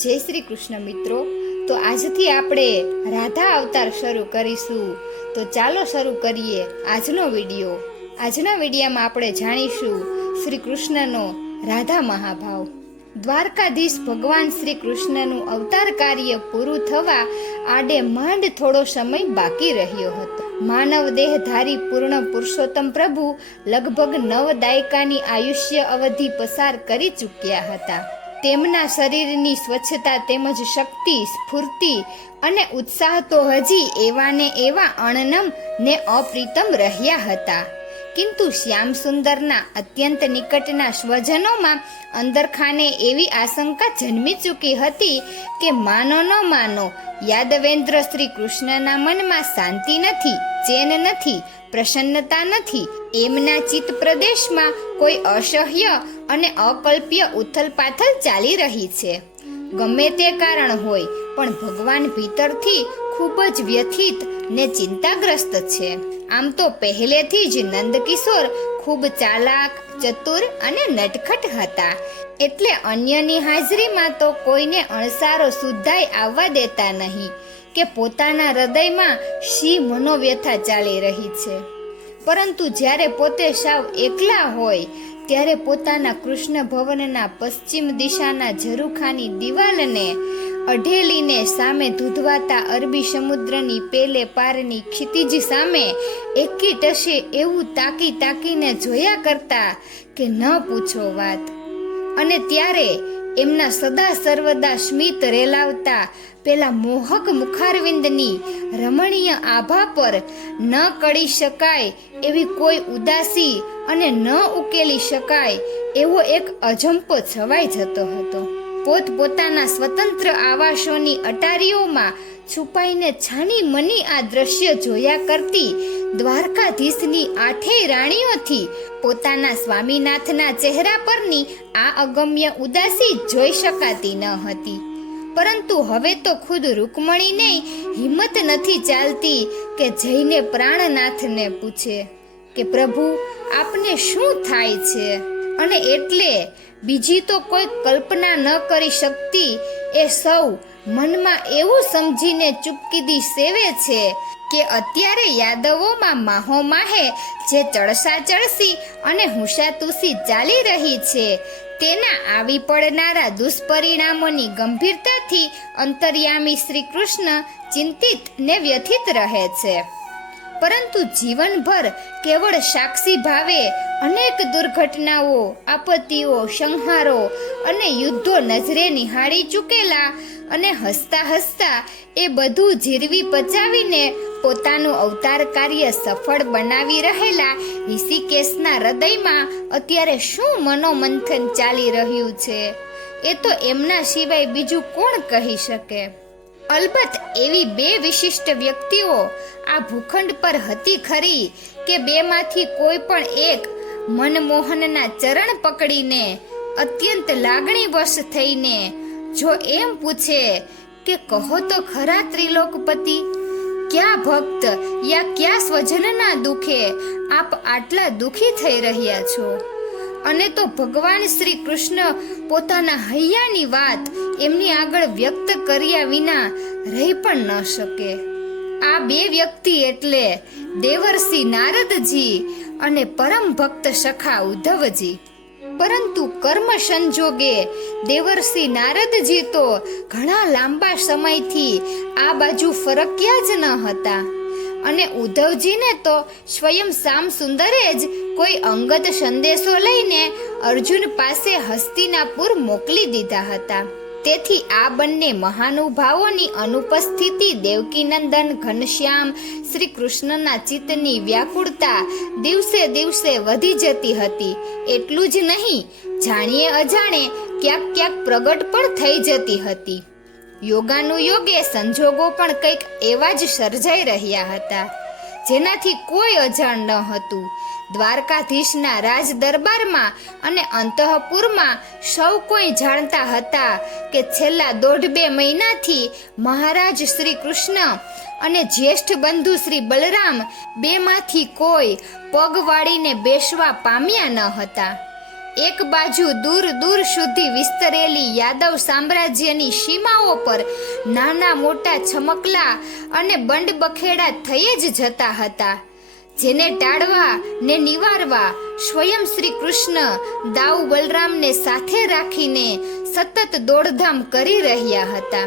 જય શ્રી કૃષ્ણ મિત્રો. તો આજથી આપણે રાધા અવતાર શરૂ કરીશું. તો ચાલો શરૂ કરીએ આજનો વિડીયો. આજના વિડીયોમાં આપણે જાણીશું શ્રી કૃષ્ણનો રાધા મહાભાવ. દ્વારકાધીશ ભગવાન શ્રી કૃષ્ણનું અવતાર કાર્ય પૂરું થવા આડે માંડ થોડો સમય બાકી રહ્યો હતો. માનવ દેહધારી પૂર્ણ પુરુષોત્તમ પ્રભુ લગભગ 9 દાયકાની આયુષ્ય અવધિ પસાર કરી ચૂક્યા હતા. તેમના શરીરની સ્વચ્છતા તેમજ શક્તિ, સ્ફૂર્તિ અને ઉત્સાહ તો હજી એવા ને એવા અણનમ ને અપ્રીતમ રહ્યા હતા. કિંતુ શ્યામ સુંદરના અત્યંત નિકટના સ્વજનોમાં અંદરખાને એવી આશંકા જન્મી ચૂકી હતી કે માનો ન માનો, યાદવેન્દ્ર શ્રી કૃષ્ણના મનમાં શાંતિ નથી, ચેન નથી, પ્રસન્નતા નથી. એમના ચિત્ત પ્રદેશમાં કોઈ અસહ્ય અને અકલ્પ્ય ઉથલપાથલ ચાલી રહી છે. ગમે તે કારણ હોય, પણ ભગવાન ભીતરથી ખૂબ જ વ્યથિત ને ચિંતાગ્રસ્ત છે. આમ તો પહેલેથી જ નંદકિશોર ખૂબ ચાલાક, ચતુર અને નટખટ હતા, એટલે અન્યની હાજરીમાં તો કોઈને અણસારો સુદ્ધાય આવવા દેતા નહીં કે પોતાના હૃદયમાં શી મનોવ્યથા ચાલી રહી છે. પરંતુ જ્યારે પોતે સાવ એકલા હોય ત્યારે પોતાના કૃષ્ણ ભવનના પશ્ચિમ દિશાના ઝરૂખાની દિવાલને અઢેલીને સામે ધૂધવાતા અરબી સમુદ્રની પેલે પારની ક્ષિતિજ સામે એકી ટશે એવું તાકીને જોયા કરતા કે ન પૂછો વાત. અને ત્યારે એમના સદા સર્વદા સ્મિત રેલાવતા પેલા મોહક મુખારવિંદની રમણીય આભા પર ન કળી શકાય એવી કોઈ ઉદાસી અને ન ઉકેલી શકાય એવો એક અજંપો છવાઈ જતો હતો. પોતપોતાના સ્વતંત્ર આવાસોની અટારીઓમાં છુપાઈને છાની મની આ દ્રશ્ય જોયા કરતી દ્વારકાધીશની 8 રાણીઓથી પોતાના સ્વામીનાથના ચહેરા પરની આ અગમ્ય ઉદાસી જોઈ શકાતી ન હતી. પરંતુ હવે તો ખુદ રૂકમણીને હિંમત નથી ચાલતી કે જઈને પ્રાણનાથને પૂછે કે પ્રભુ, આપને શું થાય છે? અને એટલે બીજી તો કોઈ કલ્પના ન કરી શકતી એ સૌ મનમાં એવું સમજીને ચૂપકીદી સેવે છે કે અત્યારે યાદવોમાં માહે જે ચડસી અને હુંસાતુસી ચાલી રહી છે તેના આવી પડનારા દુષ્પરિણામોની ગંભીરતાથી અંતર્યામી શ્રી કૃષ્ણ ચિંતિત ને વ્યથિત રહે છે. પરંતુ જીવનભર કેવળ સાક્ષી ભાવે અનેક દુર્ઘટનાઓ, આપત્તિઓ, સંહારો અને યુદ્ધો નજરે નિહાળી ચૂકેલા અને હસતા એ બધું જીરવી પચાવીને પોતાનું અવતાર કાર્ય સફળ બનાવી રહેલા ઋષિકેશના હૃદયમાં અત્યારે શું મનોમંથન ચાલી રહ્યું છે એ તો એમના સિવાય બીજું કોણ કહી શકે. અલબત્ત એવી 2 વિશિષ્ટ વ્યક્તિઓ આ ભૂખંડ પર હતી ખરી કે બેમાંથી કોઈ પણ એક મનમોહનના ચરણ પકડીને અત્યંત લાગણીવશ થઈને જો એમ પૂછે કે કહો તો ખરા ત્રિલોકપતિ, ક્યાં ભક્ત યા ક્યાં સ્વજનના દુખે આપ આટલા દુખી થઈ રહ્યા છો? અને તો ભગવાન શ્રી કૃષ્ણ પોતાના હૈયાની વાત એમની આગળ વ્યક્ત કર્યા વિના રહી પણ ન શકે. આ 2 વ્યક્તિ એટલે દેવર્ષિ નારદજી અને પરમ ભક્ત સખા ઉદ્ધવજી. પરંતુ કર્મ સંજોગે દેવર્ષિ નારદજી તો ઘણા લાંબા સમયથી આ બાજુ ફરક્યા જ ન હતા, અને ઉદ્ધવજીને તો સ્વયં શ્યામ સુંદરે જ કોઈ અંગત સંદેશો લઈને અર્જુન પાસે હસ્તિનાપુર મોકલી દીધા હતા. તેથી આ બંને મહાનુભાવોની અનુપસ્થિતિ દેવકીનંદન ઘનશ્યામ શ્રી કૃષ્ણના ચિત્તની વ્યાકુળતા દિવસે વધી જતી હતી. એટલું જ નહીં, જાણીએ અજાણે ક્યાંક પ્રગટ પણ થઈ જતી હતી. યોગાનુયોગે સંજોગો પણ કંઈક એવા જ સર્જાઈ રહ્યા હતા જેનાથી કોઈ અજાણ ન હતું. દ્વારકાધીશના રાજ દરબારમાં અને અંતઃપુરમાં સૌ કોઈ જાણતા હતા કે છેલ્લા 1.5-2 મહિનાથી મહારાજ શ્રી કૃષ્ણ અને જ્યેષ્ઠ બંધુ શ્રી બલરામ બેમાંથી કોઈ પગ વાળીને બેસવા પામ્યા ન હતા. એક બાજુ દૂર દૂર સુધી વિસ્તરેલી યાદવ સામ્રાજ્યની સીમાઓ પર નાના મોટા છમકલા અને બંડબખેડા થઈ જ જતા હતા, જેને ટાળવા ને નિવારવા સ્વયં શ્રી કૃષ્ણ દાઉ બલરામને સાથે રાખીને સતત દોડધામ કરી રહ્યા હતા.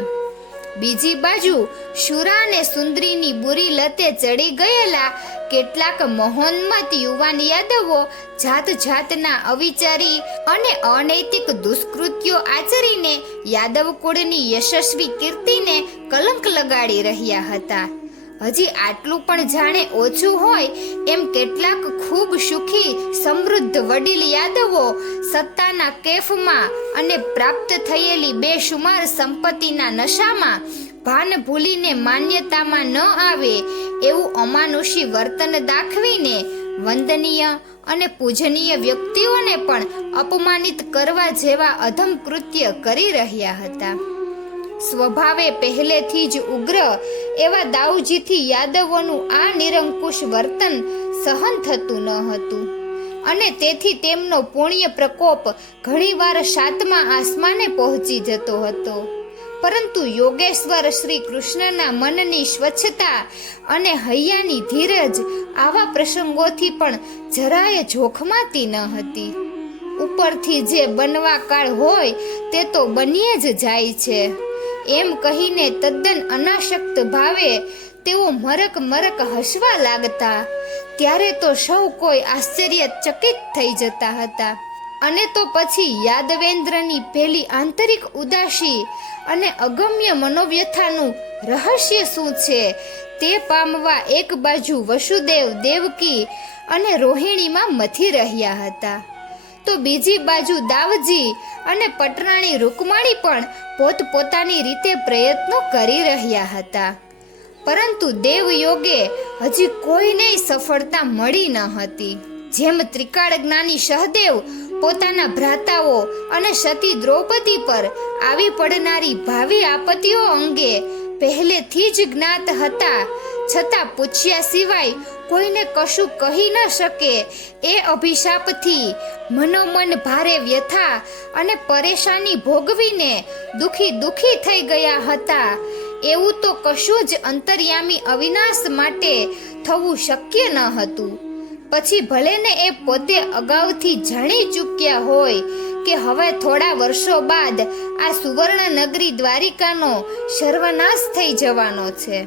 બીજી બાજુ શુરા અને સુંદરીની બુરી લતે ચડી ગયેલા કેટલાક મહોન્મત યુવાન યાદવો જાત જાતના અવિચારી અને અનૈતિક દુષ્કૃત્યો આચરીને યાદવ કુળની યશસ્વી કીર્તિને કલંક લગાડી રહ્યા હતા. હજી આટલું પણ જાણે ઓછું હોય એમ કેટલાક ખૂબ સુખી સમૃદ્ધ વડીલ યાદવો સત્તાના કેફમાં અને પ્રાપ્ત થયેલી બેશુમાર સંપત્તિના નશામાં ભાન ભૂલીને માન્યતામાં ન આવે એવું અમાનુષી વર્તન દાખવીને વંદનીય અને પૂજનીય વ્યક્તિઓને પણ અપમાનિત કરવા જેવા અધમ કૃત્ય કરી રહ્યા હતા. સ્વભાવે પહેલેથી જ ઉગ્ર એવા દાઉજીથી યાદવોનું આ નિરંકુશ વર્તન સહન થતું ન હતું અને તેથી તેમનો પુણ્ય પ્રકોપ ઘણીવાર સાતમા આસમાને પહોંચી જતો હતો. પરંતુ યોગેશ્વર શ્રી કૃષ્ણના મનની સ્વચ્છતા અને હૈયાની ધીરજ આવા પ્રસંગોથી પણ જરાય જોખમાતી ન હતી. ઉપરથી જે બનવા કાળ હોય તે તો બનીએ જ જાય છે એમ કહીને તદ્દન અનાસક્ત ભાવે તેઓ મરક મરક હસવા લાગતા ત્યારે તો સૌ કોઈ આશ્ચર્યચકિત થઈ જતા હતા. અને તો પછી યાદવેન્દ્રની પેલી આંતરિક ઉદાસી અને અગમ્ય મનોવ્યથાનું રહસ્ય શું છે તે પામવા એક બાજુ વસુદેવ, દેવકી અને રોહિણીમાં મથી રહ્યા હતા, તો બીજી બાજુ દાવજી અને પટરાણી રૂકમાણી પણ પોતપોતાની રીતે પ્રયત્નો કરી રહ્યા હતા. પરંતુ દેવયોગે હજી કોઈને સફળતા મળી ન હતી. જેમ ત્રિકાળ જ્ઞાની સહદેવ પોતાના ભ્રાતાઓ અને સતી દ્રૌપદી પર આવી પડનારી ભાવિ આપત્તિઓ અંગે પહેલેથી જ જ્ઞાત હતા, છતાં પૂછ્યા સિવાય કોઈને કશું કહી ન શકે એ અભિશાપથી મનોમન ભારે વ્યથા અને પરેશાની ભોગવીને દુખી થઈ ગયા હતા. એવું તો કશું જ અંતર્યામી અવિનાશ માટે થવું શક્ય ન હતું. પછી ભલે ને એ પોતે અગાઉથી જાણી ચૂક્યા હોય કે હવે થોડા વર્ષો બાદ આ સુવર્ણ નગરી દ્વારિકાનો સર્વનાશ થઈ જવાનો છે.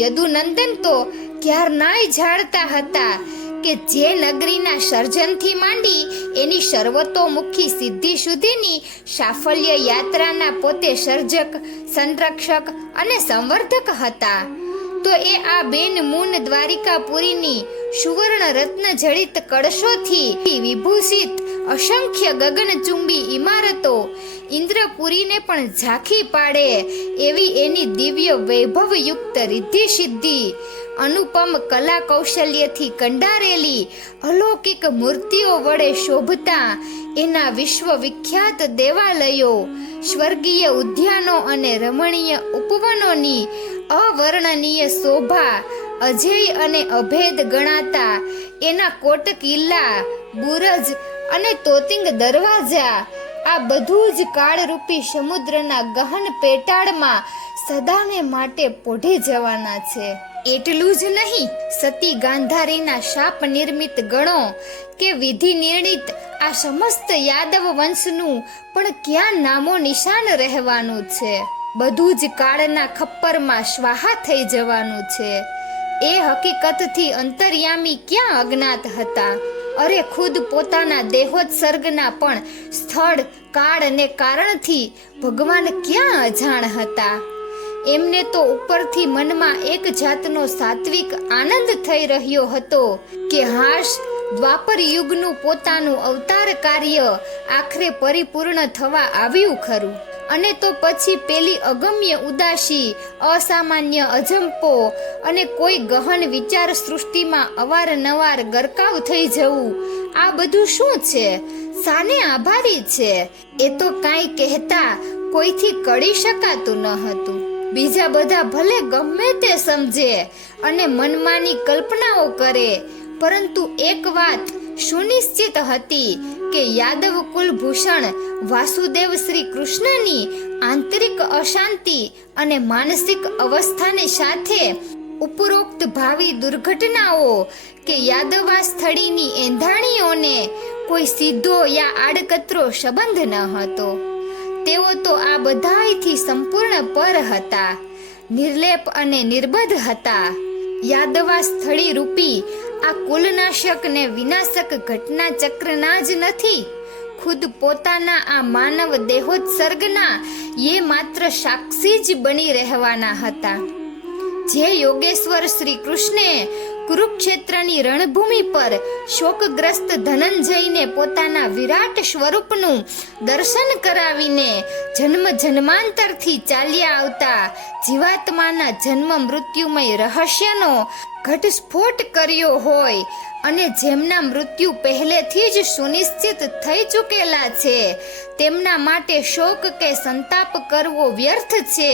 યદુનંદન તો ક્યારનાય જાણતા હતા કે જે નગરીના સર્જનથી માંડી એની સર્વતોમુખી સિદ્ધિ સુધીની સાફલ્ય યાત્રાના પોતે સર્જક, સંરક્ષક અને સંવર્ધક હતા, તો એ આ બેન મૂન દ્વારિકાપુરીની સુવર્ણ રત્ન જડિત કળશોથી વિભૂષિત અસંખ્ય ગગનચુંબી ઇમારતો ઇન્દ્રપુરીને પણ ઝાંખી પાડે એવી એની દિવ્ય વૈભવયુક્ત રિદ્ધિ સિદ્ધિ, અનુપમ કલા કૌશલ્યથી કંડારેલી અલૌકિક મૂર્તિઓ વડે શોભતા એના વિશ્વવિખ્યાત દેવાલયો, સ્વર્ગીય ઉદ્યાનો અને રમણીય ઉપવનોની અવર્ણનીય શોભા, અજેય અને અભેદ ગણાતા એના કોટ કિલ્લા, બુરજ અને તોતિંગ દરવાજા, આ બધું જ કાળરૂપી સમુદ્રના ગહન પેટાળમાં સદાને માટે પોઢી જવાના છે. એટલું જ નહીં, સતી ગાંધારીના શાપ નિર્મિત ગણો કે વિધિ નિર્ણિત આ સમસ્ત યાદવ વંશનું પણ ક્યાં નામો નિશાન રહેવાનું છે. બધું જ કાળના ખપ્પરમાં સ્વાહા થઈ જવાનું છે. એ હકીકતથી અંતર્યામી ક્યાં અજ્ઞાત હતા? અરે ખુદ પોતાના દેહોત્સર્ગના પણ સ્થળ, કાળ અને કારણથી ભગવાન ક્યાં અજાણ હતા? એમને તો ઉપરથી મનમાં એક જાતનો સાત્વિક આનંદ થઈ રહ્યો હતો કે હાશ, દ્વાપર યુગનું પોતાનું અવતાર કાર્ય આખરે પરિપૂર્ણ થવા આવ્યું ખરું. અને તો પછી પેલી અગમ્ય ઉદાસી, અસામાન્ય અજંપો અને કોઈ ગહન વિચાર સૃષ્ટિમાં અવારનવાર ગરકાવ થઈ જવું, આ બધું શું છે? સાને આભારી છે? એ તો કાંઈ કહેતા કોઈથી કળી શકાતું ન હતું. બીજા બધા ભલે ગમે તે સમજે અને મનમાંની કલ્પનાઓ કરે, પરંતુ એક વાત સુનિશ્ચિત હતી કે કે યાદવ કુલભૂષણ વાસુદેવ શ્રી કૃષ્ણની આંતરિક અશાંતિ અને માનસિક અવસ્થાની સાથે ઉપરોક્ત ભાવિ દુર્ઘટનાઓ કે યાદવા સ્થળીની એંધાણીઓને કોઈ સીધો યા આડકતરો સંબંધ ન હતો. તેઓ તો આ બધાયથી સંપૂર્ણ પર હતા, નિર્લેપ અને નિર્બધ હતા. યાદવા સ્થળી રૂપી આ કુલનાશક ને વિનાશક ઘટના ચક્રના જ નથી, ખુદ પોતાના આ માનવ દેહોત્સર્ગના એ માત્ર સાક્ષી જ બની રહેવાના હતા. જે યોગેશ્વર શ્રી કૃષ્ણે કુરુક્ષેત્રની રણભૂમિ પર શોકગ્રસ્ત ધનંજયને પોતાના વિરાટ સ્વરૂપનું દર્શન કરાવીને જન્મ જન્માંતરથી ચાલ્યા આવતા જીવાત્માના જન્મ મૃત્યુમય રહસ્યનો ઘટસ્ફોટ કર્યો હોય અને જેમના મૃત્યુ પહેલેથી જ સુનિશ્ચિત થઈ ચૂકેલા છે, તેમના માટે શોક કે સંતાપ કરવો વ્યર્થ છે,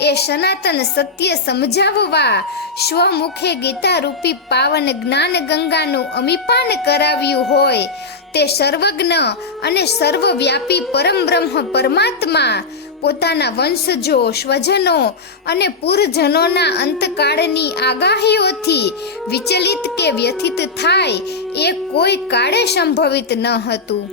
એ સનાતન સત્ય સમજાવવા સ્વમુખે ગીતા રૂપી પાવન જ્ઞાન ગંગાનું અમીપાન કરાવ્યું હોય તે સર્વજ્ઞ અને સર્વવ્યાપી પરમ બ્રહ્મ પરમાત્મા પોતાના વંશજો, સ્વજનો અને પૂરજનોના અંતકાળની આગાહીઓથી વિચલિત કે વ્યથિત થાય એ કોઈ કાળે સંભવિત ન હતું.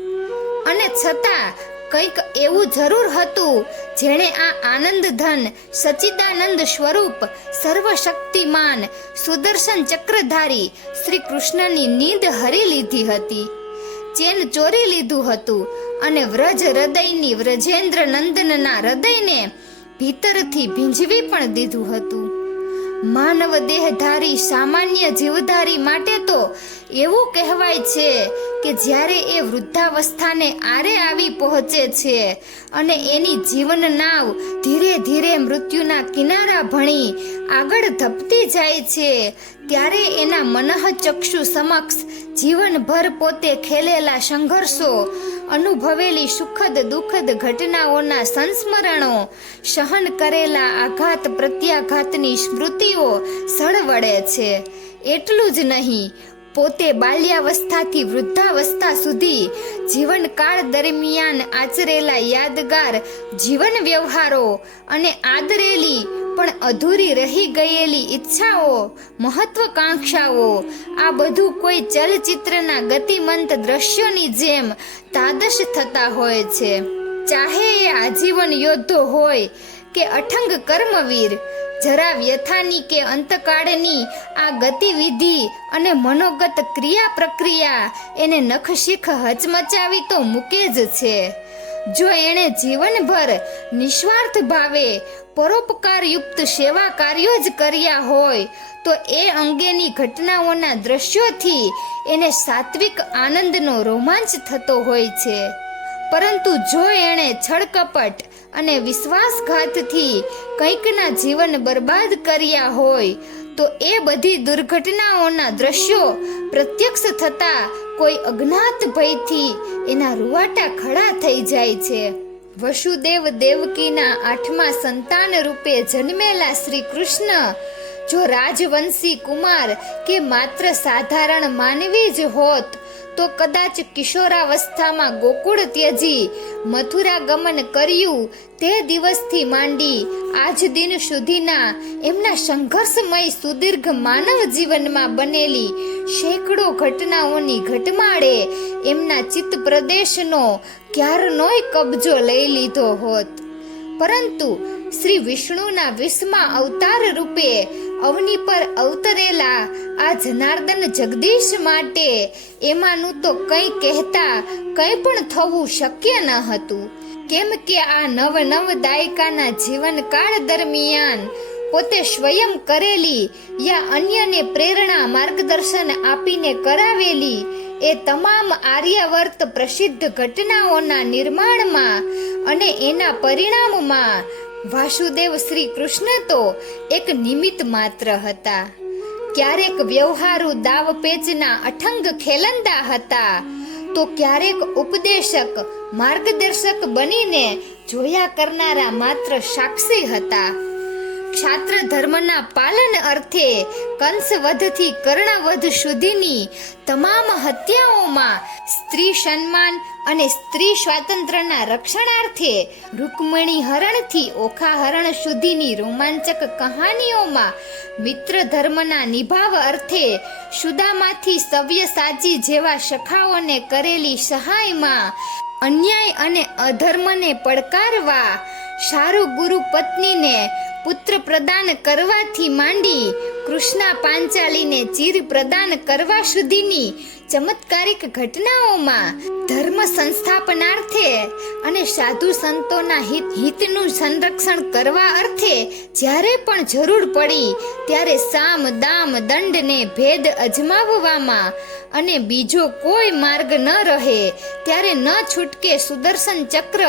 અને છતાં કંઈક એવું જરૂર હતું જેણે આ આનંદ ધન સચ્ચિદાનંદ સ્વરૂપ સર્વશક્તિમાન સુદર્શન ચક્રધારી શ્રી કૃષ્ણની નીંદ હરી લીધી હતી, ચેન ચોરી લીધું હતું અને વ્રજ હૃદયની વ્રજેન્દ્ર નંદનના હૃદયને ભીતરથી ભીંજવી પણ દીધું હતું. માનવ દેહધારી સામાન્ય જીવધારી માટે તો એવું કહેવાય છે કે જ્યારે એ વૃદ્ધાવસ્થાને આરે આવી પહોંચે છે અને એની જીવન નાવ ધીરે ધીરે મૃત્યુના કિનારા ભણી આગળ ધપતી જાય છે, ત્યારે એના મનઃચક્ષુ સમક્ષ જીવનભર પોતે ખેલેલા સંઘર્ષો, અનુભવેલી સુખદ દુઃખદ ઘટનાઓના સંસ્મરણો, સહન કરેલા આઘાત પ્રત્યાઘાતની સ્મૃતિઓ સળવળે છે. એટલું જ નહીં, પોતે બાલ્યાવસ્થાથી વૃદ્ધાવસ્થા સુધી જીવનકાળ દરમિયાન આચરેલા યાદગાર જીવન વ્યવહારો અને આદરેલી પણ અધૂરી રહી ગયેલી ઈચ્છાઓ, મહત્વકાંક્ષાઓ, આ બધું કોઈ ચલચિત્રના ગતિમંત દ્રશ્યોની જેમ તાદશ થતા હોય છે. ચાહે એ આજીવન યોદ્ધો હોય કે અઠંગ કર્મવીર, જરા વ્યથાની કે અંતકાળની આ ગતિવિધિ અને મનોગત ક્રિયા પ્રક્રિયા એને નખશીખ હચમચાવી તો મૂકે જ છે. જો એણે જીવનભર નિસ્વાર્થ ભાવે પરોપકારયુક્ત સેવા કાર્યો જ કર્યા હોય તો એ અંગેની ઘટનાઓના દ્રશ્યોથી એને સાત્વિક આનંદનો રોમાંચ થતો હોય છે. પરંતુ જો એણે છળકપટ અને વિશ્વાસઘાતથી કંઈકના જીવન બરબાદ કર્યા હોય તો એ બધી દુર્ઘટનાઓના દ્રશ્યો પ્રત્યક્ષ થતા કોઈ અજ્ઞાત ભયથી એના રૂવાટા ખડા થઈ જાય છે. વસુદેવ દેવકીના 8મા સંતાન રૂપે જન્મેલા શ્રી કૃષ્ણ જો રાજવંશી કુમાર કે માત્ર સાધારણ માનવી જ હોત તો કદાચ કિશોરાવસ્થામાં ગોકુળ ત્યજી મથુરા ગમન કર્યું તે દિવસથી માંડી આજ દિન સુધીના એમના સંઘર્ષમય સુદીર્ઘ માનવ જીવનમાં બનેલી સેંકડો ઘટનાઓની ઘટમાળે એમના ચિત્ત પ્રદેશનો ક્યારનોય કબજો લઈ લીધો હોત. પરંતુ શ્રી વિષ્ણુના 20મા અવતાર રૂપે અવની પર અવતરેલા આ જનાર્દન જગદીશ માટે એમાંનું તો કંઈ કહેતા કંઈ પણ થવું શક્ય ન હતું. કેમ કે આ નવ દાયકાના જીવનકાળ દરમિયાન પોતે સ્વયં કરેલી યા અન્યને પ્રેરણા માર્ગદર્શન આપીને કરાવેલી એ તમામ આર્યાવર્ત પ્રસિદ્ધ ઘટનાઓના નિર્માણમાં અને એના પરિણામમાં વાસુદેવ શ્રી કૃષ્ણ તો એક નિમિત્ત માત્ર હતા. ક્યારેક વ્યવહારુ દાવપેચના અઠંગ ખેલંદા હતા તો ક્યારેક ઉપદેશક માર્ગદર્શક બનીને જોયા કરનારા માત્ર સાક્ષી હતા. ક્ષાત્ર ધર્મના પાલન અર્થે કંસવધથી કર્ણવધ સુધીની તમામ હત્યાઓમાં સ્ત્રી સન્માન અને સ્ત્રી સ્વાતંત્ર્યના રક્ષણાર્થે રૂકમણી હરણથી ઓખા હરણ સુધીની રોમાંચક કહાનીઓમાં મિત્ર ધર્મના નિભાવ અર્થે સુદામાથી સવ્યસાચી જેવા સખાઓને કરેલી સહાયમાં અન્યાય અને અધર્મને પડકારવા સારુ ગુરુ પત્નીને પુત્ર પ્રદાન કરવાથી માંડી કૃષ્ણા પાંચાલીને ચીર પ્રદાન કરવા સુધીની ચમત્કારિક ઘટનાઓમાં ધર્મ સંસ્થાપનાર્થે અને સાધુ સંતોના હિતનું સંરક્ષણ કરવા અર્થે જ્યારે પણ જરૂર પડી ત્યારે સામ દામ દંડને ભેદ અજમાવવામાં અને બીજો કોઈ માર્ગ ન રહે ત્યારે ન છૂટકે સુદર્શન ચક્ર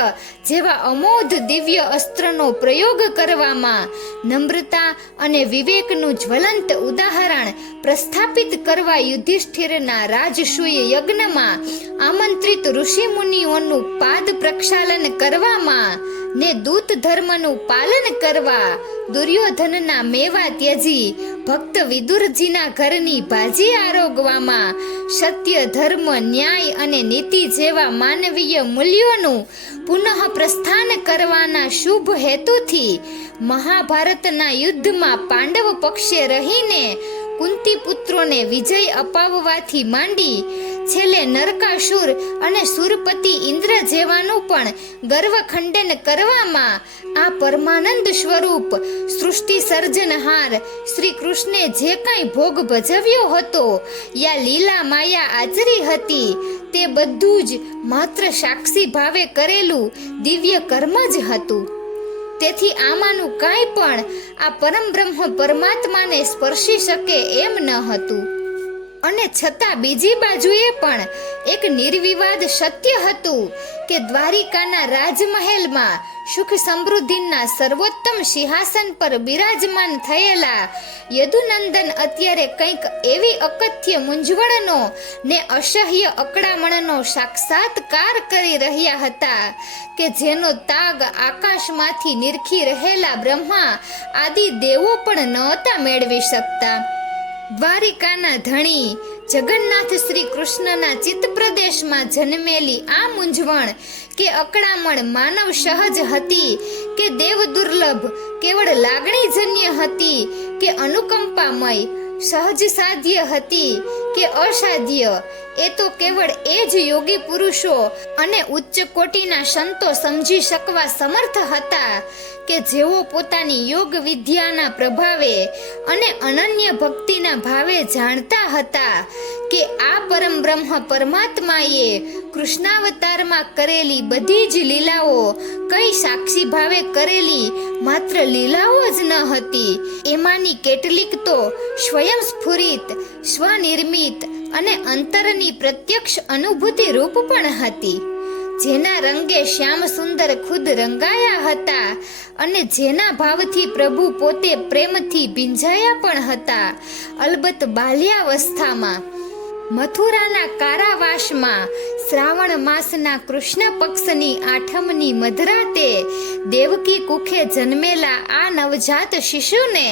જેવા અમોઘ દિવ્ય અસ્ત્રનો પ્રયોગ કરવામાં નમ્રતા અને વિવેકનું જ્વલંત ઉદાહરણ પ્રસ્થાપિત કરવા યુધિષ્ઠિરના રાજસૂય યજ્ઞમાં આમંત્રિત ઋષિ મુનિઓનું પાદ પ્રક્ષાલન કરવામાં ને દૂત ધર્મનું પાલન કરવા દુર્યોધનના મેવા ત્યજી ભક્ત વિદુરજીના ઘરની ભાજી આરોગવામાં સત્ય ધર્મ ન્યાય અને નીતિ જેવા માનવીય મૂલ્યોનું પુનઃ પ્રસ્થાન કરવાના શુભ હેતુથી મહાભારતના યુદ્ધમાં પાંડવ પક્ષે રહીને કુંતી પુત્રોને વિજય અપાવવાથી માંડી છેલ્લે નરકાસુર અને સુરપતિ ઇન્દ્ર જેવાનું પણ ગર્વખંડન કરવામાં આ પરમાનંદ સ્વરૂપ સૃષ્ટિ સર્જનહાર શ્રી કૃષ્ણે જે કંઈ ભોગ ભજવ્યો હતો યા લીલા માયા આચરી હતી તે બધું જ માત્ર સાક્ષી ભાવે કરેલું દિવ્ય કર્મ જ હતું. તેથી આમાંનું કાંઈ પણ આ પરમ બ્રહ્મ પરમાત્માને સ્પર્શી શકે એમ ન હતું. અને છતાં બીજી બાજુએ પણ એક નિર્વિવાદ સત્ય હતું કે દ્વારિકાના રાજમહેલમાં સુખ સમૃદ્ધિના સર્વોત્તમ સિંહાસન પર બિરાજમાન થયેલા યદુનંદન અત્યારે કંઈક એવી અકથ્ય મૂંઝવણનો ને અસહ્ય અકળામણનો સાક્ષાત્કાર કરી રહ્યા હતા કે જેનો તાગ આકાશમાંથી નિરખી રહેલા બ્રહ્મા આદિ દેવો પણ નહોતા મેળવી શકતા. દ્વારિકાના ધણી જગન્નાથ શ્રી કૃષ્ણના ચિત્ત પ્રદેશમાં જન્મેલી આ મૂંઝવણ કે અકળામણ માનવ સહજ હતી કે દેવ દુર્લભ, કેવળ લાગણીજન્ય હતી કે અનુકંપામય, સહજ સાધ્ય હતી કે અસાધ્ય, એ તો કેવળ એ જ યોગી પુરુષો અને ઉચ્ચ કોટીના સંતો સમજી શકવા સમર્થ હતા કે જેઓ પોતાની યોગ વિદ્યાના પ્રભાવે અને અનન્ય ભક્તિના ભાવે જાણતા હતા કે આ પરમ બ્રહ્મ પરમાત્માએ કૃષ્ણાવતારમાં કરેલી બધી જ લીલાઓ કઈ સાક્ષી ભાવે કરેલી માત્ર લીલાઓ જ ન હતી, એમાંની કેટલીક તો સ્વયં સ્ફુરિત, સ્વનિર્મિત અને અંતરની પ્રત્યક્ષ અનુભૂતિ રૂપ પણ હતી, જેના રંગે શ્યામ સુંદર ખુદ રંગાયા હતા અને જેના ભાવથી પ્રભુ પોતે પ્રેમથી ભીંજાયા પણ હતા. અલબત્ત બાલ્યાવસ્થામાં મથુરાના કારાવાસમાં શ્રાવણ માસના કૃષ્ણ પક્ષની આઠમની મધરાતે દેવકી કુખે જન્મેલા આ નવજાત શિશુને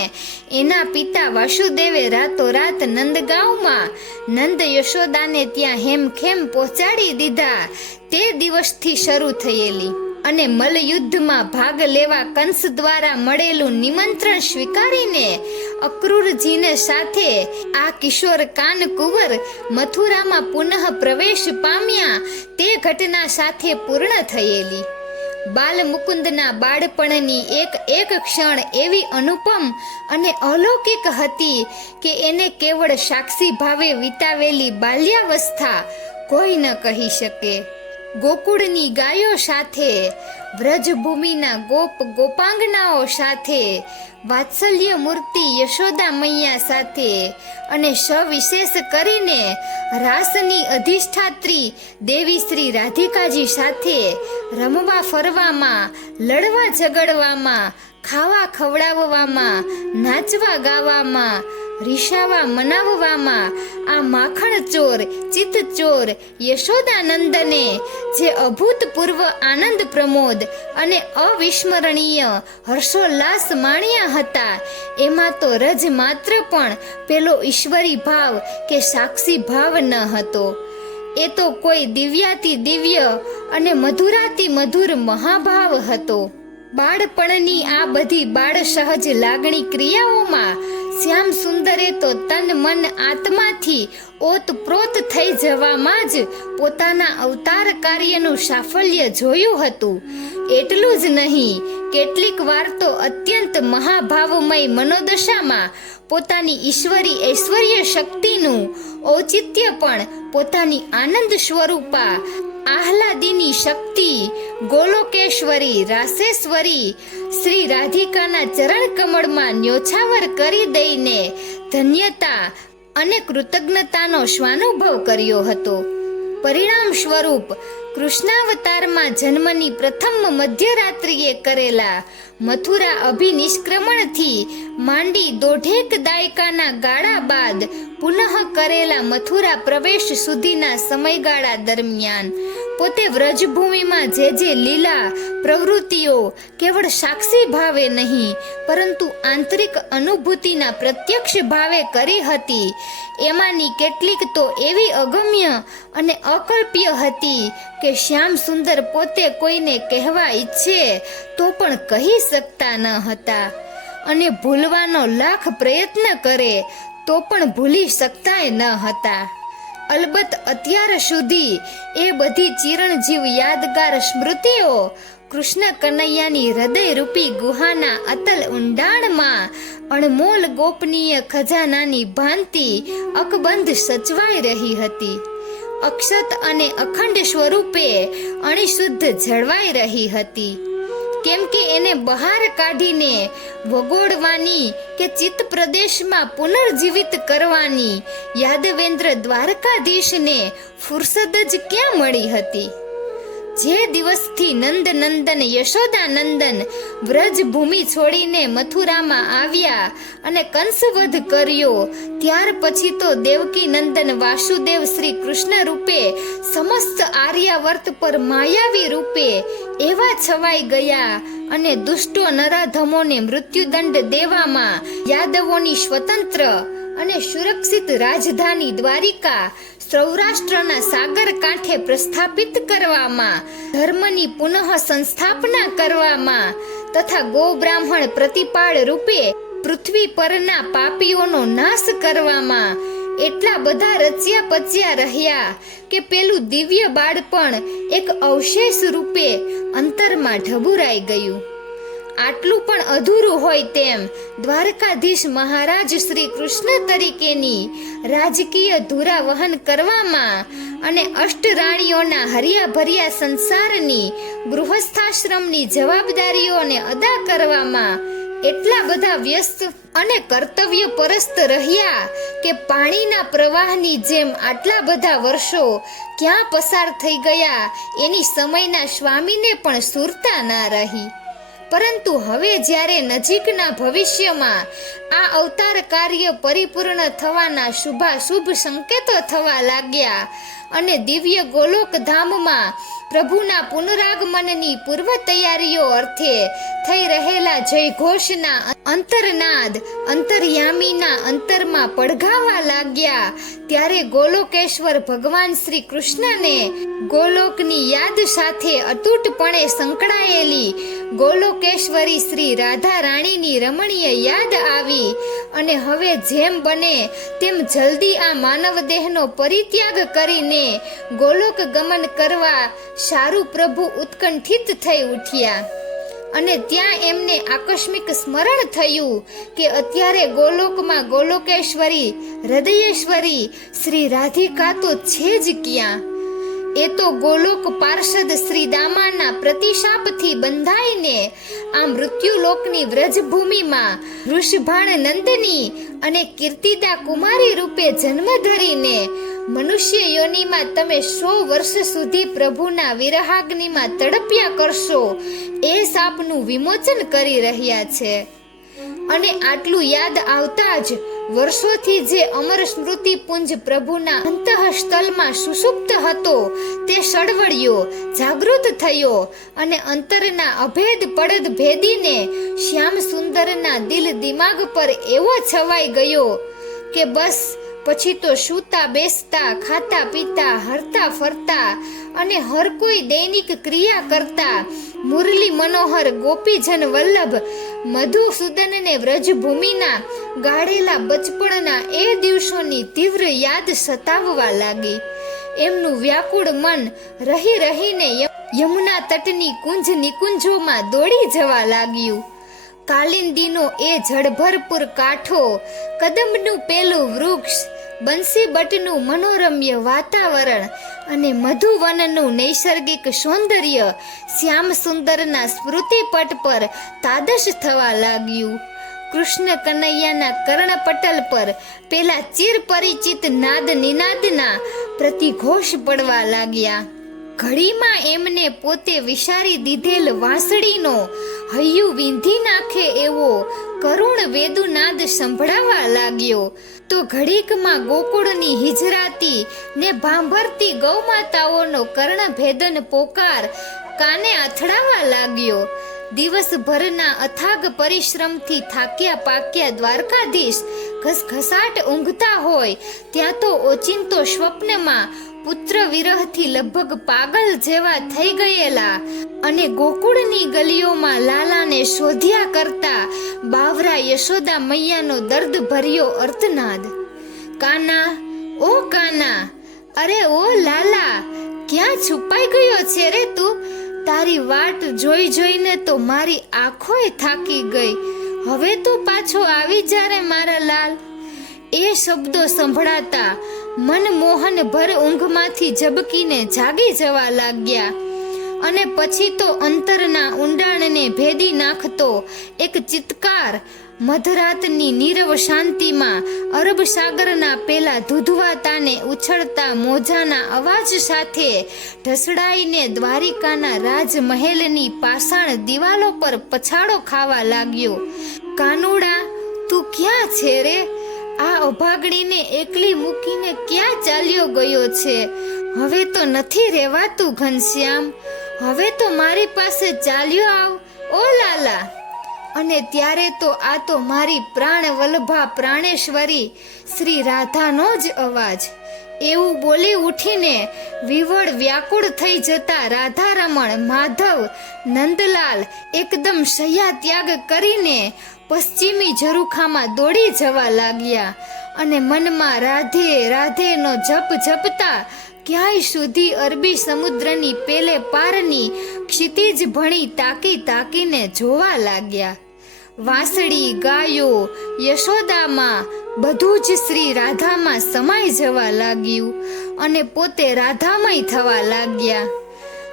એના પિતા વાસુદેવે રાતોરાત નંદગાંવમાં નંદ યશોદાને ત્યાં હેમખેમ પહોંચાડી દીધા તે દિવસથી શરૂ થયેલી અને મલ્લયુદ્ધમાં ભાગ લેવા કંસ દ્વારા મળેલું નિમંત્રણ સ્વીકારીને અક્રૂરજીને સાથે આ કિશોર કાનકુંવર મથુરામાં પુનઃ પ્રવેશ પામ્યા તે ઘટના સાથે પૂર્ણ થયેલી. બાલ મુકુંદના બાળપણની એક ક્ષણ એવી અનુપમ અને અલૌકિક હતી કે એને કેવળ સાક્ષી ભાવે વિતાવેલી બાલ્યાવસ્થા કોઈ ન કહી શકે. ગોકુળની ગાયો સાથે, વ્રજભૂમિના ગોપાંગનાઓ સાથે, વાત્સલ્ય મૂર્તિ યશોદા મૈયા સાથે અને સવિશેષ કરીને રાસની અધિષ્ઠાત્રી દેવી શ્રી રાધિકાજી સાથે રમવા ફરવામાં, લડવા ઝઘડવામાં, ખાવા ખવડાવવામાં, નાચવા ગાવામાં, રીસાવા મનાવવામાં આ માખણ ચોર ચિત્ત ચોર યશોદાનંદને જે અભૂતપૂર્વ આનંદ પ્રમોદ અને અવિસ્મરણીય હર્ષોલ્લાસ માણ્યા હતા, એમાં તો રજ માત્ર પણ પેલો ઈશ્વરી ભાવ કે સાક્ષી ભાવ ન હતો. એ તો કોઈ દિવ્યાતિ દિવ્ય અને મધુરાતિ મધુર મહાભાવ હતો. બાળપણની આ બધી બાળ સહજ લાગણી ક્રિયાઓમાં શ્યામ સુંદરે તો તન મન આત્માથી ઓતપ્રોત થઈ જવામાં જ પોતાના અવતાર કાર્યનું સાફલ્ય જોયું હતું. એટલું જ નહીં, કેટલીક વાર તો અત્યંત મહાભાવમય મનોદશામાં પોતાની ઈશ્વરી ઐશ્વર્ય શક્તિનું ઔચિત્ય પણ પોતાની આનંદ સ્વરૂપા આહલાદીની શક્તિ ગોલોકેશ્વરી રાસેશ્વરી શ્રી રાધિકાના ચરણ કમળમાં ન્યોછાવર કરી દઈને ધન્યતા અને કૃતજ્ઞતાનો સ્વાનુભવ કર્યો હતો. પરિણામ સ્વરૂપ કૃષ્ણાવતારમાં જન્મની પ્રથમ મધ્યરાત્રિએ કરેલા મથુરા અભિનિષ્ક્રમણથી માંડી દોઢેક દાયકાના ગાળા બાદ પુનઃ કરેલા મથુરા પ્રવેશ સુધીના સમયગાળા દરમિયાન પોતે વ્રજભૂમિમાં જે લીલા પ્રવૃત્તિઓ કેવળ સાક્ષી ભાવે નહીં પરંતુ આંતરિક અનુભૂતિના પ્રત્યક્ષ ભાવે કરી હતી, એમાંની કેટલીક તો એવી અગમ્ય અને અકલ્પ્ય હતી કે શ્યામ સુંદર પોતે કોઈને કહેવા ઈચ્છે તો પણ કહી શકતા ન હતા, અને ભૂલવાનો લાખ પ્રયત્ન કરે તો પણ ભૂલી શકતાય ન હતા. અલબત્ત અત્યાર સુધી એ બધી ચિરણજીવ યાદગાર સ્મૃતિઓ કૃષ્ણ કનૈયાની હૃદયરૂપી ગુહાના અતલ ઊંડાણમાં અણમોલ ગોપનીય ખજાનાની ભાંતિ અકબંધ સચવાઈ રહી હતી. અક્ષત અને અખંડ સ્વરૂપે અણિશુદ્ધ જળવાઈ રહી હતી, કેમ કે એને બહાર કાઢીને વગોડવાની કે ચિત્ત પ્રદેશમાં પુનર્જીવિત કરવાની યાદવેન્દ્ર દ્વારકાધીશને ફુરસદ જ ક્યાં મળી હતી. જે દિવસથી નંદનંદન યશોદાનંદન વ્રજભૂમિ છોડીને મથુરામાં આવ્યા અને કંસવધ કર્યો, ત્યાર પછી તો દેવકી નંદન વાસુદેવ શ્રી કૃષ્ણ રૂપે સમસ્ત આર્યાવર્ત પર માયાવી રૂપે એવા છવાઈ ગયા અને દુષ્ટો નરાધમોને મૃત્યુદંડ દેવામાં યાદવોની સ્વતંત્ર અને સુરક્ષિત રાજધાની દ્વારિકા સૌરાષ્ટ્રના સાગર કાંઠે પ્રસ્થાપિત કરવામાં, ધર્મની પુનઃ સંસ્થાપના કરવામાં તથા ગો બ્રાહ્મણ પ્રતિપાળ રૂપે પૃથ્વી પરના પાપીઓનો નાશ કરવામાં એટલા બધા રચ્યા પચ્યા રહ્યા કે પેલું દિવ્ય બાળપણ એક અવશેષ રૂપે અંતરમાં ઢબુરાઈ ગયું. આટલું પણ અધૂરું હોય તેમ દ્વારકાધીશ મહારાજ શ્રી કૃષ્ણ તરીકેની રાજકીય ધુરા વહન કરવામાં અને અષ્ટરાણીઓના હરિયા ભર્યા સંસારની ગૃહસ્થાશ્રમની જવાબદારીઓને અદા કરવામાં એટલા બધા વ્યસ્ત અને કર્તવ્ય પરસ્ત રહ્યા કે પાણીના પ્રવાહની જેમ આટલા બધા વર્ષો ક્યાં પસાર થઈ ગયા એની સમયના સ્વામીને પણ સુરતા ના રહી. પરંતુ હવે જ્યારે નજીકના ભવિષ્યમાં આ અવતાર કાર્ય પરિપૂર્ણ થવાના શુભાશુભ સંકેતો થવા લાગ્યા અને દિવ્ય ગોલોક ધામમાં પ્રભુના પુનરાગમનની પૂર્વ તૈયારીઓ અર્થે થઈ રહેલા જયઘોષના અંતરનાદ અંતર્યામીના અંતરમાં પડઘાવા લાગ્યા, ત્યારે ગોલોકેશ્વર ભગવાન શ્રી કૃષ્ણને ગોલોકની યાદ સાથે અતૂટપણે સંકળાયેલી ગોલોકેશ્વરી શ્રી રાધા રાણીની રમણીય યાદ આવી અને હવે જેમ બને તેમ જલ્દી આ માનવ દેહનો પરિત્યાગ કરીને ગોલોક ગમન કરવા સારું પ્રભુ ઉત્કંઠિત થઈ ઉઠ્યા. અને ત્યાં એમને આકસ્મિક સ્મરણ થયું કે અત્યારે ગોલોકમાં ગોલોકેશ્વરી હૃદયેશ્વરી શ્રી રાધિકા તો છે જ ક્યાં? એ તો ગોલોક પાર્ષદ શ્રી દામાના પ્રતિશાપથી બંધાઈને આ મૃત્યુલોકની વ્રજભૂમિમાં વૃષભાણ નંદની અને કીર્તિદા કુમારી રૂપે જન્મ ધરીને મનુષ્ય યોનિમાં તમે 100 વર્ષ સુધી પ્રભુના વિરહાગ્નિમાં તડપ્યા કરશો એ શાપનું વિમોચન કરી રહ્યા છે. અને આટલું યાદ આવતા જ વર્ષોથી જે અમર સ્મૃતિ પુંજ પ્રભુના અંતઃસ્થલમાં સુષુપ્ત હતો તે સળવળ્યો, જાગૃત થયો અને અંતરના અભેદ પડદ ભેદીને શ્યામ સુંદરના દિલ દિમાગ પર એવો છવાઈ ગયો કે બસ પછી તો સૂતા બેસતા, ખાતા પીતા, હરતા ફરતા અને હર કોઈ દૈનિક ક્રિયા કરતા મુરલી મનોહર ગોપીજન વલ્લભ મધુસૂદનને વ્રજભૂમિના ગાળેલા બચપણના એ દિવસોની તીવ્ર યાદ સતાવવા લાગી. એમનું વ્યાકુળ મન રહી રહીને યમુના તટની કુંજ નિકુંજોમાં દોડી જવા લાગ્યું. કાલિંદીનો એ જળભરપૂર કાંઠો, કદમનું પેલું વૃક્ષ, બંસીબટનું મનોરમ્ય વાતાવરણ અને મધુવનનું નૈસર્ગિક સૌંદર્ય શ્યામ સુંદરના સ્મૃતિપટ પર તાદશ થવા લાગ્યું. કૃષ્ણ કનૈયાના કર્ણપટલ પર પેલા ચિર પરિચિત નાદ નિનાદના પ્રતિઘોષ પડવા લાગ્યા. ઘડીમાં એમને પોતે વિસારી દીધેલ વાંસળીનો હૈયું વીંધી નાખે એવો કરુણ વેદુનાદ સંભળાવા લાગ્યો. તો ઘડીકમાં ગોકુળની હિજરાતી ને ભાંભરતી ગૌમાતાઓનો કર્ણભેદન પોકાર કાને અથડાવા લાગ્યો. દિવસભરના અથાગ પરિશ્રમથી થાક્યા પાક્યા દ્વારકાધીશ ઘસઘસાટ ઊંઘતા હોય ત્યાં તો ઓચિંતો સ્વપ્નમાં પુત્ર વિરહથી લગભગ પાગલ જેવા થઈ ગયેલા અને ગોકુળની ગલીઓમાં લાલાને શોધ્યા કરતા બાવરા યશોદા મૈયાનો દર્દ ભર્યો અર્તનાદ. કાના, ઓ કાના, અરે ઓ લાલા, ક્યાં છુપાઈ ગયો છે રે તું? તારી વાટ જોઈ જોઈને તો મારી આંખોય થાકી ગઈ. હવે તું પાછો આવી જા રે મારા લાલ. એ શબ્દો સંભળાતા મનમોહન ભર ઊંઘમાંથી ઝબકીને જાગી જવા લાગ્યા અને પછી તો અંતરના ઊંડાણને ભેદી નાખતો એક ચિત્કાર મધરાતની નીરવ શાંતિમાં અરબ સાગરના પેલા ધૂધવાતાને ઉછળતા મોજાના અવાજ સાથે ઢસડાઈને દ્વારિકાના રાજમહેલની પાષાણ દિવાલો પર પછાડો ખાવા લાગ્યો. કાનુડા, તું ક્યાં છે રે? આ અભાગણીને એકલી મૂકીને ક્યાં ચાલ્યો ગયો છે? હવે તો નથી રહેવાતું ઘનશ્યામ, હવે તો મારી પાસે ચાલ્યો આવ, ઓ લાલા. અને ત્યારે તો આ તો મારી પ્રાણ વલ્લભા પ્રાણેશ્વરી શ્રી રાધાનો જ અવાજ. એવું બોલી ઉઠીને વિવળ વ્યાકુળ થઈ જતા રાધારમણ, માધવ, નંદલાલ એકદમ શૈયા ત્યાગ કરીને પશ્ચિમી ઝરૂખામાં દોડી જવા લાગ્યા અને મનમાં રાધે રાધેનો જપ જપતા ક્યાંય સુધી અરબી સમુદ્રની પેલે પારની ક્ષિતિજ ભણી તાકી તાકીને જોવા લાગ્યા. વાંસળી, ગાયો, યશોદામાં બધું જ શ્રી રાધામાં સમાઈ જવા લાગ્યું અને પોતે રાધામય થવા લાગ્યા.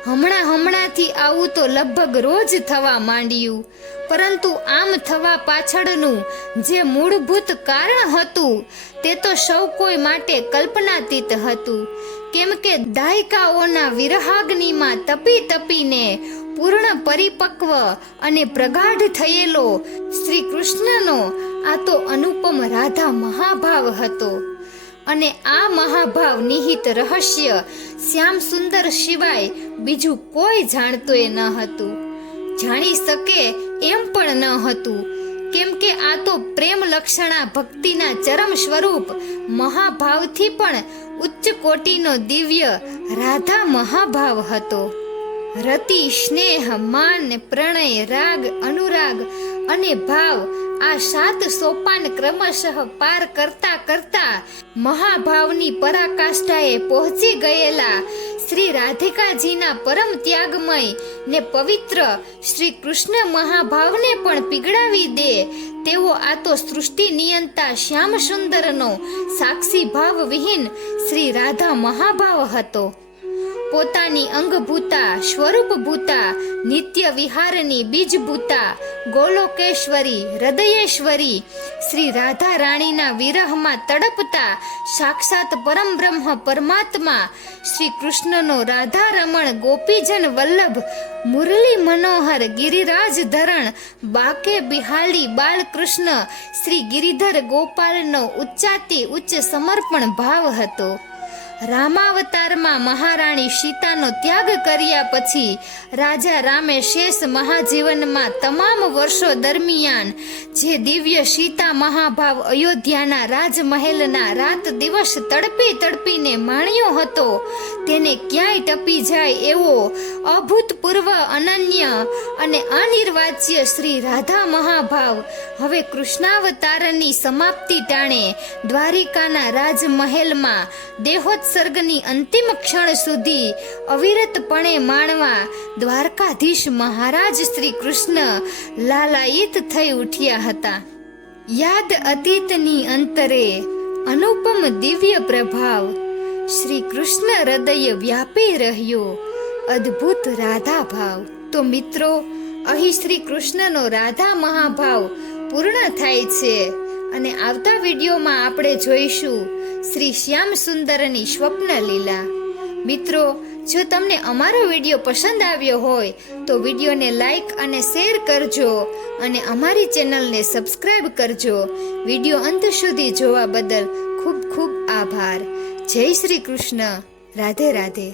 હમણાંથી આવું તો લગભગ રોજ થવા માંડ્યું, પરંતુ આમ થવા પાછળનું જે મૂળભૂત કારણ હતું તે તો સૌ કોઈ માટે કલ્પનાતીત હતું. કેમ કે દાયકાઓના વિરહાગ્નિમાં તપી તપીને પૂર્ણ પરિપક્વ અને પ્રગાઢ થયેલો શ્રી કૃષ્ણનો આ તો અનુપમ રાધા મહાભાવ હતો અને આ મહાભાવ નિહિત રહસ્ય શ્યામ સુંદર સિવાય બીજું કોઈ જાણતોય ન હતું, જાણી શકે એમ પણ ન હતું. કેમ કે આ તો પ્રેમ લક્ષણા ભક્તિના ચરમ સ્વરૂપ મહાભાવથી પણ ઉચ્ચ કોટીનો દિવ્ય રાધા મહાભાવ હતો. રતિ, સ્નેહ, માન, પ્રણય, રાગ, અનુરાગ અને ભાવ આ 7 સોપાન ક્રમશઃ પાર કરતા કરતા મહાભાવની પરાકાષ્ઠાએ પહોંચી ગયેલા શ્રી રાધિકાજીના પરમ ત્યાગમય ને પવિત્ર શ્રી કૃષ્ણ મહાભાવને પણ પીગળાવી દે તેવો આ તો સૃષ્ટિ નિયંતા શ્યામ સુંદરનો સાક્ષી ભાવ વિહીન શ્રી રાધા મહાભાવ હતો. પોતાની અંગભૂતા સ્વરૂપભૂતા નિત્ય વિહારની બીજભૂતા ગોલોકેશ્વરી હૃદયેશ્વરી શ્રી રાધા રાણીના વિરહમાં તડપતા સાક્ષાત પરમ બ્રહ્મ પરમાત્મા શ્રી કૃષ્ણનો રાધા રમણ ગોપીજન વલ્લભ મુરલી મનોહર ગિરિરાજ ધરણ બાકે બિહાળી બાલકૃષ્ણ શ્રી ગિરિધર ગોપાલનો ઉચ્ચાતી ઉચ્ચ સમર્પણ ભાવ હતો. રામાવતારમાં મહારાણી સીતાનો ત્યાગ કર્યા પછી રાજા રામે શેષ મહાજીવનમાં તમામ વર્ષો દરમિયાન જે દિવ્ય સીતા મહાભાવ અયોધ્યાના રાજમહેલના રાત દિવસ તડપી તડપીને માણ્યો હતો તેને ક્યાંય ટપી જાય એવો અભૂતપૂર્વ અનન્ય અને અનિર્વાચ્ય શ્રી રાધા મહાભાવ હવે કૃષ્ણાવતારની સમાપ્તિ ટાણે દ્વારિકાના રાજમહેલમાં દેહોત્સર્ગની અંતિમ ક્ષણ સુધી અવિરતપણે માણવા દ્વારકાધીશ મહારાજ શ્રી કૃષ્ણ લાલાયિત થઈ ઉઠ્યા હતા. યાદ અતીતની અંતરે અનુપમ દિવ્ય પ્રભાવ શ્રી કૃષ્ણ હૃદય વ્યાપી રહ્યો અદ્ભુત રાધા ભાવ. તો મિત્રો, અહીં શ્રી કૃષ્ણનો રાધા મહાભાવ પૂર્ણ થાય છે અને આવતા વિડીયોમાં આપણે જોઈશું શ્રી શ્યામ સુંદરની સ્વપ્ન લીલા. મિત્રો, જો તમને અમારો વિડીયો પસંદ આવ્યો હોય તો વિડીયોને લાઈક અને શેર કરજો અને અમારી ચેનલને સબસ્ક્રાઈબ કરજો. વિડીયો અંત સુધી જોવા બદલ ખૂબ ખૂબ આભાર. જય શ્રી કૃષ્ણ. રાધે રાધે.